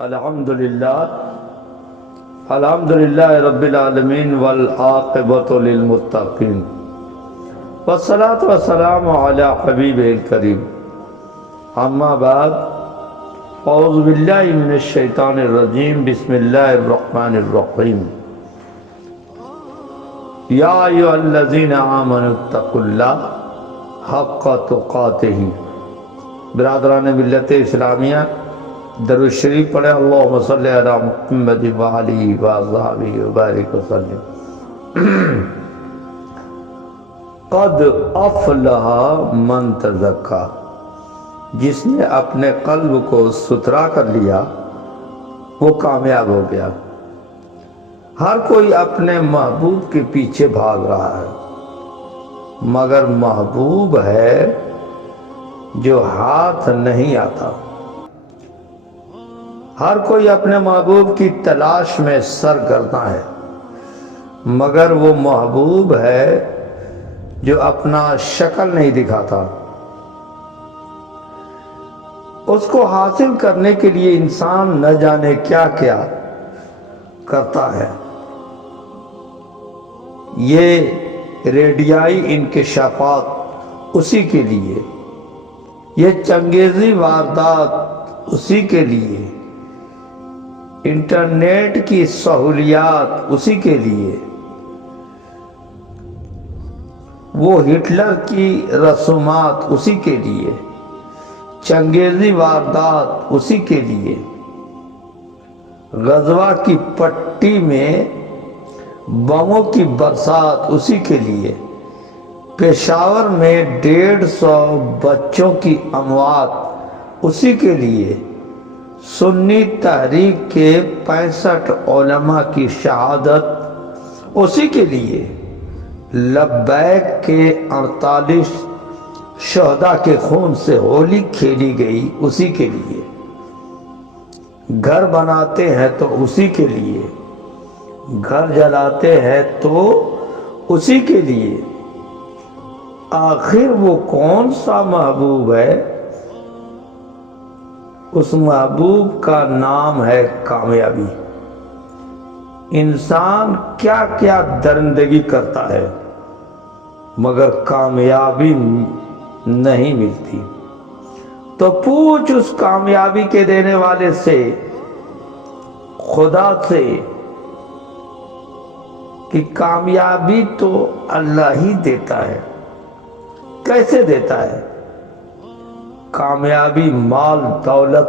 الحمدللہ رب العالمین والعاقبۃ للمتقین والصلاۃ والسلام علی حبیب الکریم اما بعد اعوذ باللہ من الشیطان الرجیم بسم اللہ الرحمن الرحیم یا ایھا الذین آمنوا اتقوا اللہ حق تقاتہ۔ برادران ملت اسلامیہ، درود شریف پڑھیں، اللہم صلی علی محمد وآلہ وصحبہ وبارک وسلم۔ قد افلح من تزکا، جس نے اپنے قلب کو ستھرا کر لیا وہ کامیاب ہو گیا۔ ہر کوئی اپنے محبوب کے پیچھے بھاگ رہا ہے، مگر محبوب ہے جو ہاتھ نہیں آتا۔ ہر کوئی اپنے محبوب کی تلاش میں سرگرداں ہے، مگر وہ محبوب ہے جو اپنا شکل نہیں دکھاتا۔ اس کو حاصل کرنے کے لیے انسان نہ جانے کیا کیا کرتا ہے۔ یہ ریڈیائی انکشافات اسی کے لیے، یہ چنگیزی واردات اسی کے لیے، انٹرنیٹ کی سہولیات اسی کے لیے، وہ ہٹلر کی رسومات اسی کے لیے، چنگیزی واردات اسی کے لیے، غزوہ کی پٹی میں بموں کی برسات اسی کے لیے، پشاور میں 150 بچوں کی اموات اسی کے لیے، سنی تحریک کے 65 علماء کی شہادت اسی کے لیے، لبیک کے 48 شہداء کے خون سے ہولی کھیلی گئی اسی کے لیے، گھر بناتے ہیں تو اسی کے لیے، گھر جلاتے ہیں تو اسی کے لیے۔ آخر وہ کون سا محبوب ہے؟ اس محبوب کا نام ہے کامیابی۔ انسان کیا کیا درندگی کرتا ہے مگر کامیابی نہیں ملتی۔ تو پوچھ اس کامیابی کے دینے والے سے، خدا سے، کہ کامیابی تو اللہ ہی دیتا ہے، کیسے دیتا ہے؟ کامیابی مال دولت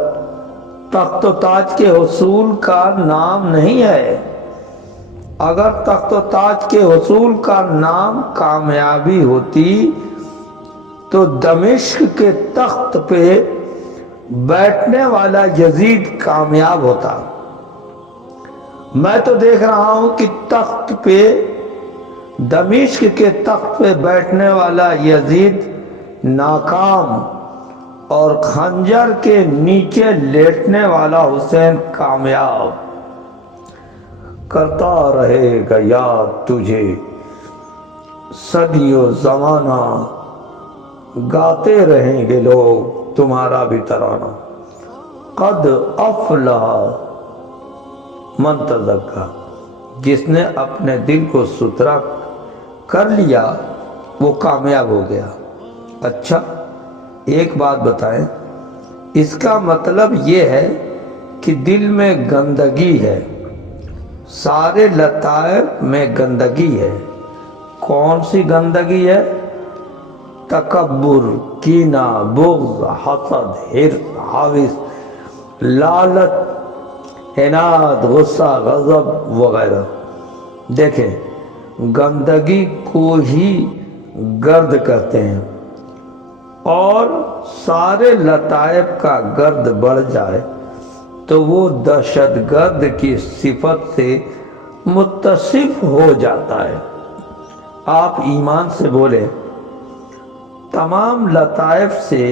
تخت و تاج کے حصول کا نام نہیں ہے۔ اگر تخت و تاج کے حصول کا نام کامیابی ہوتی تو دمشق کے تخت پہ بیٹھنے والا یزید کامیاب ہوتا۔ میں تو دیکھ رہا ہوں کہ تخت پہ، دمشق کے تخت پہ بیٹھنے والا یزید ناکام، اور خنجر کے نیچے لیٹنے والا حسین کامیاب۔ کرتا رہے گا یاد تجھے صدیوں زمانہ، گاتے رہیں گے لوگ تمہارا بھی ترانہ۔ قد افلح من تزکا، جس نے اپنے دل کو ستھرا کر لیا وہ کامیاب ہو گیا۔ اچھا ایک بات بتائیں، اس کا مطلب یہ ہے کہ دل میں گندگی ہے، سارے لطائف میں گندگی ہے۔ کون سی گندگی ہے؟ تکبر، کینہ، بغض، حسد، حرص، حوث، لالچ، عناد، غصہ، غضب وغیرہ۔ دیکھیں، گندگی کو ہی گرد کہتے ہیں، اور سارے لطائف کا گرد بڑھ جائے تو وہ دہشت گرد کی صفت سے متصف ہو جاتا ہے۔ آپ ایمان سے بولے، تمام لطائف سے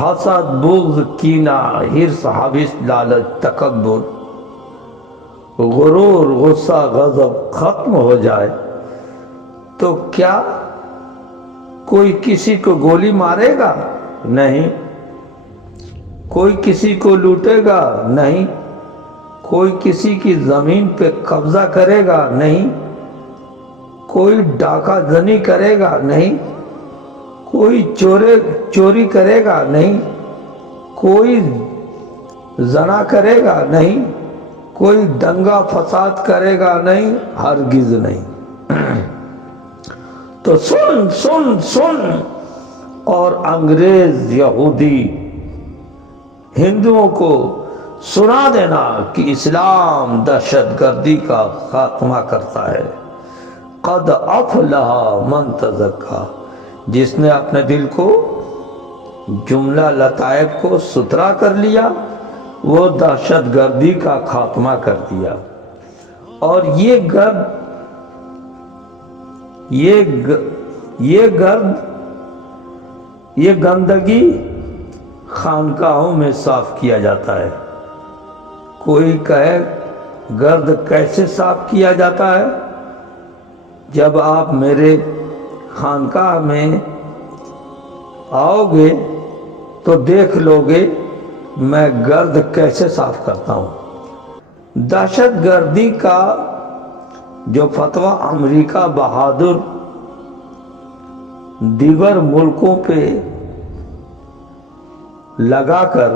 حسد، بغض، کینہ، حرص، حوث، لالچ، تکبر، غرور، غصہ، غضب ختم ہو جائے تو کیا کوئی کسی کو گولی مارے گا؟ نہیں، کوئی کسی کو لوٹے گا نہیں، کوئی کسی کی زمین پہ قبضہ کرے گا نہیں، کوئی ڈاکہ زنی کرے گا نہیں، کوئی چوری کرے گا نہیں، کوئی زنا کرے گا نہیں، کوئی دنگا فساد کرے گا نہیں، ہرگز نہیں۔ تو سن سن سن، اور انگریز یہودی ہندوؤں کو سنا دینا کہ اسلام دہشت گردی کا خاتمہ کرتا ہے۔ قد افلح من تزکا، جس نے اپنے دل کو جملہ لطائف کو ستھرا کر لیا، وہ دہشت گردی کا خاتمہ کر دیا۔ اور یہ گندگی خانقاہوں میں صاف کیا جاتا ہے۔ کوئی کہے گرد کیسے صاف کیا جاتا ہے؟ جب آپ میرے خانقاہ میں آؤ گے تو دیکھ لو گے میں گرد کیسے صاف کرتا ہوں۔ دہشت گردی کا جو فتویٰ امریکہ بہادر دیگر ملکوں پہ لگا کر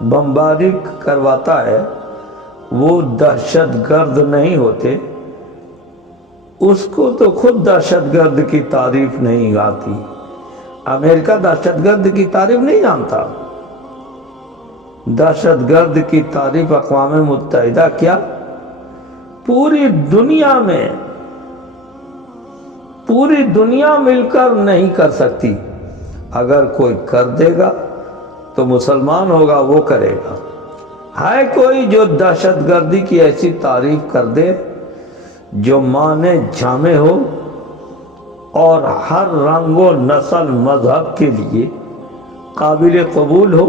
بمباری کرواتا ہے، وہ دہشت گرد نہیں ہوتے۔ اس کو تو خود دہشت گرد کی تعریف نہیں آتی۔ امریکہ دہشت گرد کی تعریف نہیں جانتا۔ دہشت گرد کی تعریف اقوام متحدہ کیا پوری دنیا مل کر نہیں کر سکتی۔ اگر کوئی کر دے گا تو مسلمان ہوگا، وہ کرے گا۔ ہے کوئی جو دہشت گردی کی ایسی تعریف کر دے جو معنی جامع ہو اور ہر رنگ و نسل مذہب کے لیے قابل قبول ہو؟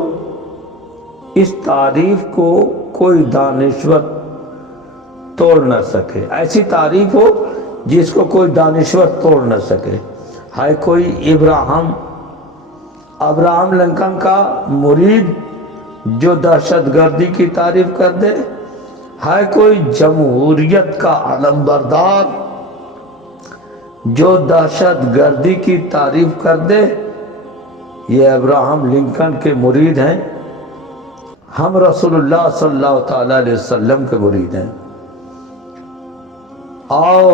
اس تعریف کو کوئی دانشور توڑ نہ سکے۔ ایسی تعریف ہو جس کو کوئی دانشور توڑ نہ سکے۔ ہے کوئی ابراہم لنکن کا مرید جو دہشت گردی کی تعریف کر دے؟ ہے کوئی جمہوریت کا علم بردار جو دہشت گردی کی تعریف کر دے؟ یہ ابراہم لنکن کے مرید ہیں، ہم رسول اللہ صلی اللہ تعالی علیہ وسلم کے مرید ہیں۔ آؤ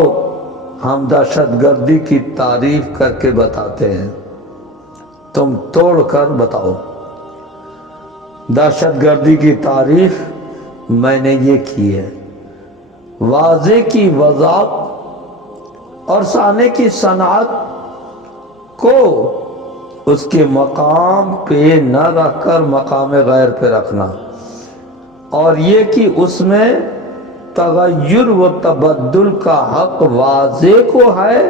ہم دہشت گردی کی تعریف کر کے بتاتے ہیں، تم توڑ کر بتاؤ۔ دہشت گردی کی تعریف میں نے یہ کی ہے، واضح کی وضاحت اور سانے کی صنعت کو اس کے مقام پہ نہ رکھ کر مقام غیر پہ رکھنا، اور یہ کہ اس میں تغیر و تبدل کا حق واضح کو ہے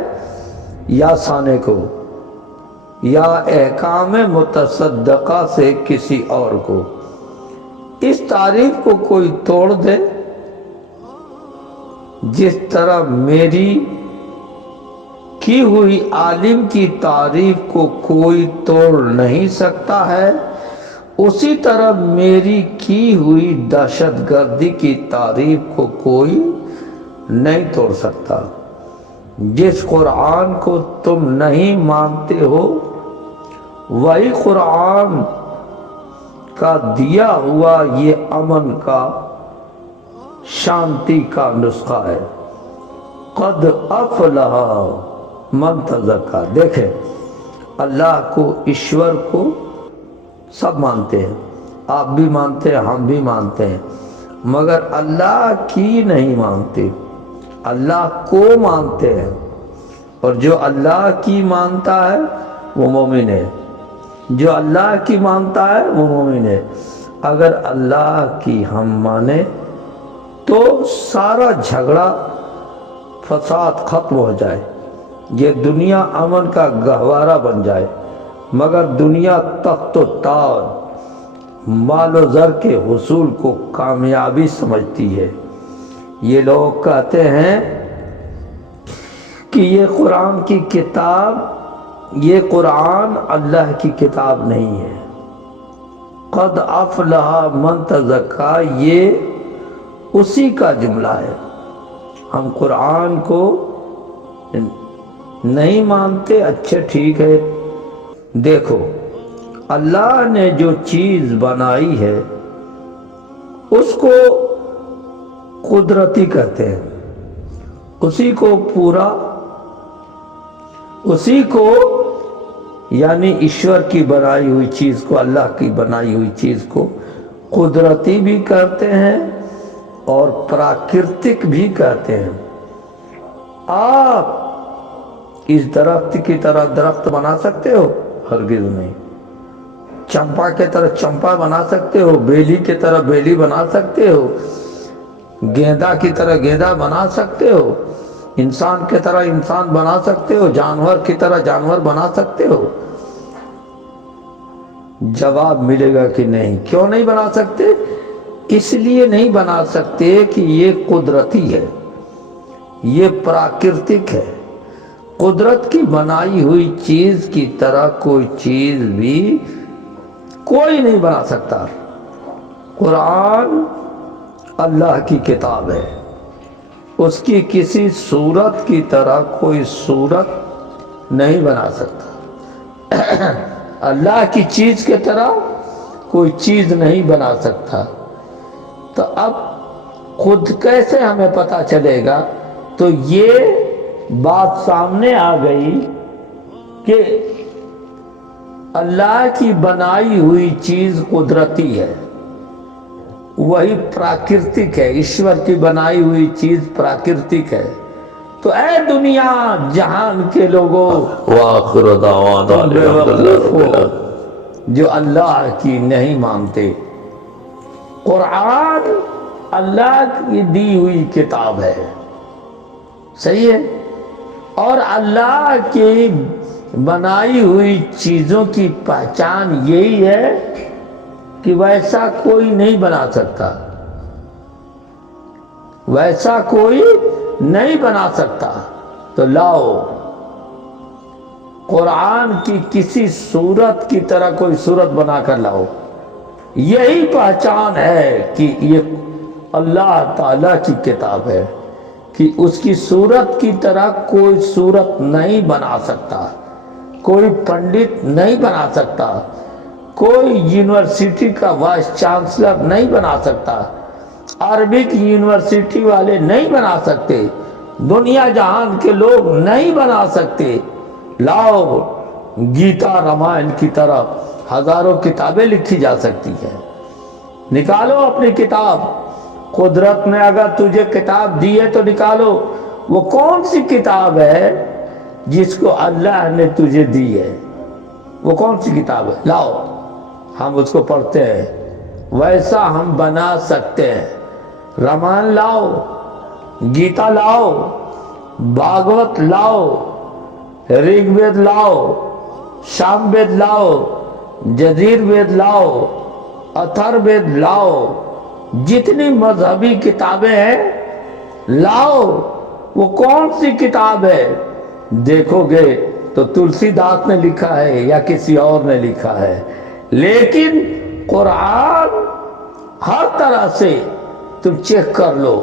یا سانے کو، یا احکام متصدقہ سے کسی اور کو۔ اس تعریف کو کوئی توڑ دے، جس طرح میری کی ہوئی عالم کی تعریف کو کوئی توڑ نہیں سکتا ہے، اسی طرح میری کی ہوئی دہشت گردی کی تعریف کو کوئی نہیں توڑ سکتا۔ جس قرآن کو تم نہیں مانتے ہو، وہی قرآن کا دیا ہوا یہ امن کا، شانتی کا نسخہ ہے۔ قد افلح من تزکا۔ دیکھیں، اللہ کو، ایشور کو سب مانتے ہیں، آپ بھی مانتے ہیں، ہم بھی مانتے ہیں، مگر اللہ کی نہیں مانتے، اللہ کو مانتے ہیں۔ اور جو اللہ کی مانتا ہے وہ مومن ہے، جو اللہ کی مانتا ہے وہ مومن ہے۔ اگر اللہ کی ہم مانے تو سارا جھگڑا فساد ختم ہو جائے، یہ دنیا امن کا گہوارہ بن جائے، مگر دنیا تخت و تاج، مال و زر کے حصول کو کامیابی سمجھتی ہے۔ یہ لوگ کہتے ہیں کہ یہ قرآن کی کتاب، یہ قرآن اللہ کی کتاب نہیں ہے، قد افلح من تزکا، یہ اسی کا جملہ ہے۔ ہم قرآن کو نہیں مانتے، اچھا ٹھیک ہے، دیکھو اللہ نے جو چیز بنائی ہے اس کو قدرتی کہتے ہیں، اسی کو پورا، اسی کو یعنی ایشور کی بنائی ہوئی چیز کو، اللہ کی بنائی ہوئی چیز کو قدرتی بھی کہتے ہیں اور پراکرتک بھی کہتے ہیں۔ آپ اس درخت کی طرح درخت بنا سکتے ہو؟ ہرگز نہیں۔ چمپا کی طرح چمپا بنا سکتے ہو؟ بیلی کی طرح بیلی بنا سکتے ہو؟ گیندا کی طرح گیندا بنا سکتے ہو؟ انسان کی طرح انسان بنا سکتے ہو؟ جانور کی طرح جانور بنا سکتے ہو؟ جواب ملے گا کہ نہیں۔ کیوں نہیں بنا سکتے؟ اس لیے نہیں بنا سکتے کہ یہ قدرتی ہے، یہ پراکرتک ہے۔ قدرت کی بنائی ہوئی چیز کی طرح کوئی چیز بھی کوئی نہیں بنا سکتا۔ قرآن اللہ کی کتاب ہے، اس کی کسی صورت کی طرح کوئی صورت نہیں بنا سکتا۔ اللہ کی چیز کی طرح کوئی چیز نہیں بنا سکتا۔ تو اب خود کیسے ہمیں پتہ چلے گا؟ تو یہ بات سامنے آ گئی کہ اللہ کی بنائی ہوئی چیز قدرتی ہے، وہی پراکرتک ہے۔ ایشور کی بنائی ہوئی چیز پراکرتک ہے۔ تو اے دنیا جہان کے لوگوں، وآخر دعوانا تم بے الحمد للہ وقوف رب ہو العالمین۔ جو اللہ کی نہیں مانتے۔ قرآن اللہ کی دی ہوئی کتاب ہے، صحیح ہے، اور اللہ کی بنائی ہوئی چیزوں کی پہچان یہی ہے کہ ویسا کوئی نہیں بنا سکتا، ویسا کوئی نہیں بنا سکتا۔ تو لاؤ قرآن کی کسی صورت کی طرح کوئی صورت بنا کر لاؤ۔ یہی پہچان ہے کہ یہ اللہ تعالیٰ کی کتاب ہے کہ اس کی صورت کی طرح کوئی صورت نہیں بنا سکتا، کوئی پنڈت نہیں بنا سکتا، کوئی یونیورسٹی کا وائس چانسلر نہیں بنا سکتا، عربک یونیورسٹی والے نہیں بنا سکتے، دنیا جہان کے لوگ نہیں بنا سکتے۔ لاؤ گیتا رامائن کی طرح ہزاروں کتابیں لکھی جا سکتی ہیں، نکالو اپنی کتاب۔ قدرت نے اگر تجھے کتاب دی ہے تو نکالو، وہ کون سی کتاب ہے جس کو اللہ نے تجھے دی ہے؟ وہ کون سی کتاب ہے؟ لاؤ، ہم اس کو پڑھتے ہیں، ویسا ہم بنا سکتے ہیں۔ رامائن لاؤ، گیتا لاؤ، بھاگوت لاؤ، رگ وید لاؤ، شام وید لاؤ، جزیر وید لاؤ، اتھر وید لاؤ، جتنی مذہبی کتابیں ہیں لاؤ۔ وہ کون سی کتاب ہے؟ دیکھو گے تو تلسی داس نے لکھا ہے یا کسی اور نے لکھا ہے، لیکن قرآن ہر طرح سے تم چیک کر لو،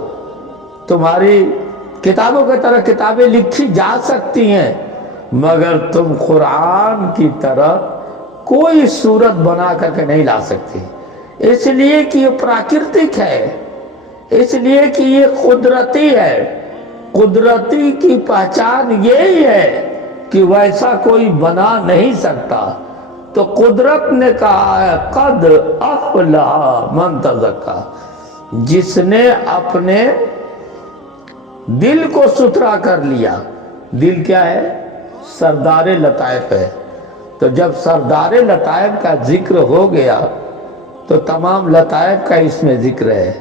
تمہاری کتابوں کی طرح کتابیں لکھی جا سکتی ہیں، مگر تم قرآن کی طرح کوئی صورت بنا کر کے نہیں لا سکتے، اس لیے کہ یہ پراکرتک ہے، اس لیے کہ یہ قدرتی ہے۔ قدرتی کی پہچان یہی ہے کہ ویسا کوئی بنا نہیں سکتا۔ تو قدرت نے کہا ہے قد افلح من تزکا، جس نے اپنے دل کو ستھرا کر لیا۔ دل کیا ہے؟ سردار لطائف ہے۔ تو جب سردار لطائف کا ذکر ہو گیا تو تمام لطائف کا اس میں ذکر ہے۔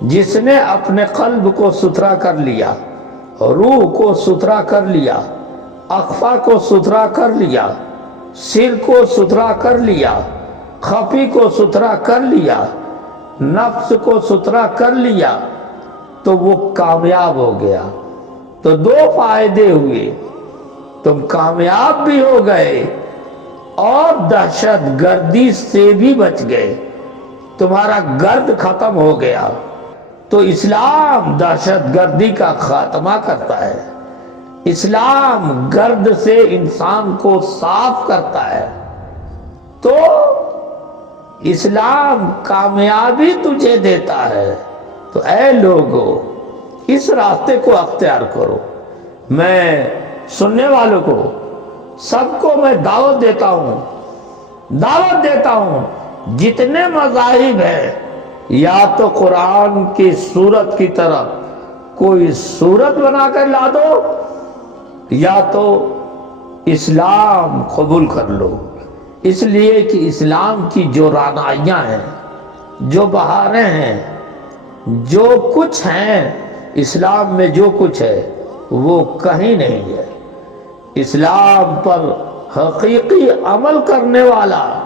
جس نے اپنے قلب کو ستھرا کر لیا، روح کو ستھرا کر لیا، اخفا کو ستھرا کر لیا، سر کو ستھرا کر لیا، خفی کو ستھرا کر لیا، نفس کو ستھرا کر لیا، تو وہ کامیاب ہو گیا۔ تو دو فائدے ہوئے، تم کامیاب بھی ہو گئے اور دہشت گردی سے بھی بچ گئے، تمہارا گرد ختم ہو گیا۔ تو اسلام دہشت گردی کا خاتمہ کرتا ہے، اسلام گرد سے انسان کو صاف کرتا ہے۔ تو اسلام کامیابی تجھے دیتا ہے۔ تو اے لوگو، اس راستے کو اختیار کرو۔ میں سننے والوں کو سب کو میں دعوت دیتا ہوں، جتنے مذاہب ہیں، یا تو قرآن کی سورت کی طرف کوئی سورت بنا کر لا دو، یا تو اسلام قبول کر لو۔ اس لیے کہ اسلام کی جو رعنائیاں ہیں، جو بہاریں ہیں، جو کچھ ہیں اسلام میں، جو کچھ ہے وہ کہیں نہیں ہے۔ اسلام پر حقیقی عمل کرنے والا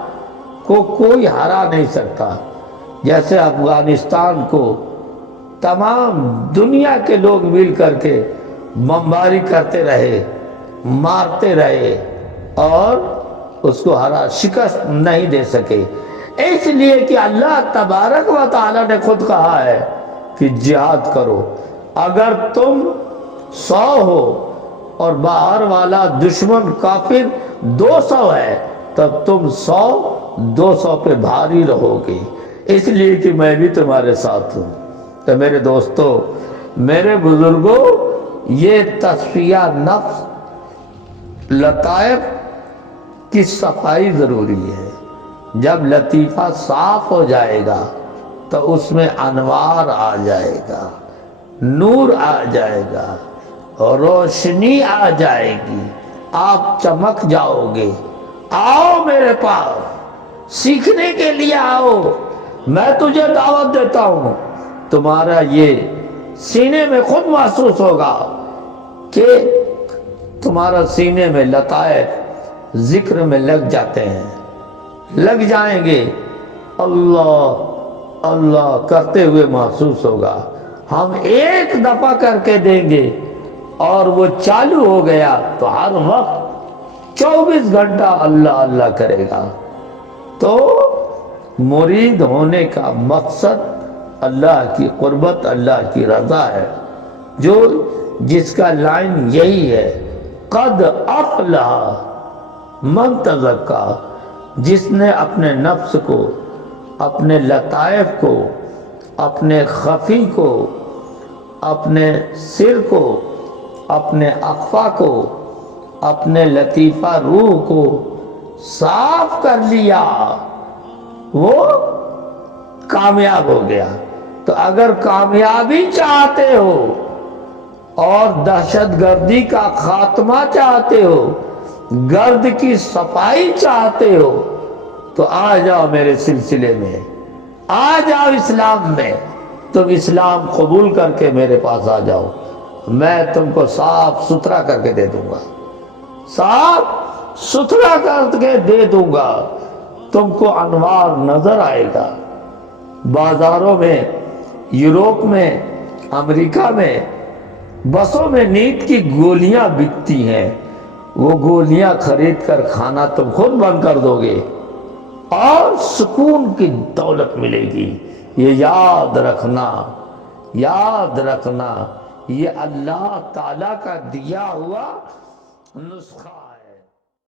کو کوئی ہرا نہیں سکتا۔ جیسے افغانستان کو تمام دنیا کے لوگ مل کر کے بمباری کرتے رہے، مارتے رہے، اور اس کو شکست نہیں دے سکے، اس لیے کہ اللہ تبارک و تعالی نے خود کہا ہے کہ جہاد کرو۔ اگر تم 100 ہو اور باہر والا دشمن کافر 200 ہے، تب تم 100-200 پہ بھاری رہو گے، اس لیے کہ میں بھی تمہارے ساتھ ہوں۔ تو میرے دوستو، میرے بزرگوں، یہ تصفیہ نفس، لطائف کی صفائی ضروری ہے۔ جب لطیفہ صاف ہو جائے گا تو اس میں انوار آ جائے گا، نور آ جائے گا، روشنی آ جائے گی، آپ چمک جاؤ گے۔ آؤ میرے پاس سیکھنے کے لیے، آؤ، میں تجھے دعوت دیتا ہوں۔ تمہارا یہ سینے میں خود محسوس ہوگا کہ تمہارا سینے میں لطائف ذکر میں لگ جاتے ہیں، لگ جائیں گے، اللہ اللہ کرتے ہوئے محسوس ہوگا۔ ہم ایک دفعہ کر کے دیں گے اور وہ چالو ہو گیا تو ہر وقت 24 گھنٹہ اللہ اللہ کرے گا۔ تو مرید ہونے کا مقصد اللہ کی قربت، اللہ کی رضا ہے، جس کا لائن یہی ہے، قد افلح من تزکا، جس نے اپنے نفس کو، اپنے لطائف کو، اپنے خفی کو، اپنے سر کو، اپنے اخفا کو، اپنے لطیفہ روح کو صاف کر لیا، وہ کامیاب ہو گیا۔ تو اگر کامیابی چاہتے ہو اور دہشت گردی کا خاتمہ چاہتے ہو، گرد کی صفائی چاہتے ہو، تو آ جاؤ میرے سلسلے میں، آ جاؤ اسلام میں۔ تم اسلام قبول کر کے میرے پاس آ جاؤ، میں تم کو صاف ستھرا کر کے دے دوں گا، صاف ستھرا کر کے دے دوں گا۔ تم کو انوار نظر آئے گا۔ بازاروں میں، یوروپ میں، امریکہ میں، بسوں میں نیند کی گولیاں بکتی ہیں، وہ گولیاں خرید کر کھانا تم خود بند کر دو گے اور سکون کی دولت ملے گی۔ یہ یاد رکھنا، یاد رکھنا، یہ اللہ تعالیٰ کا دیا ہوا نسخہ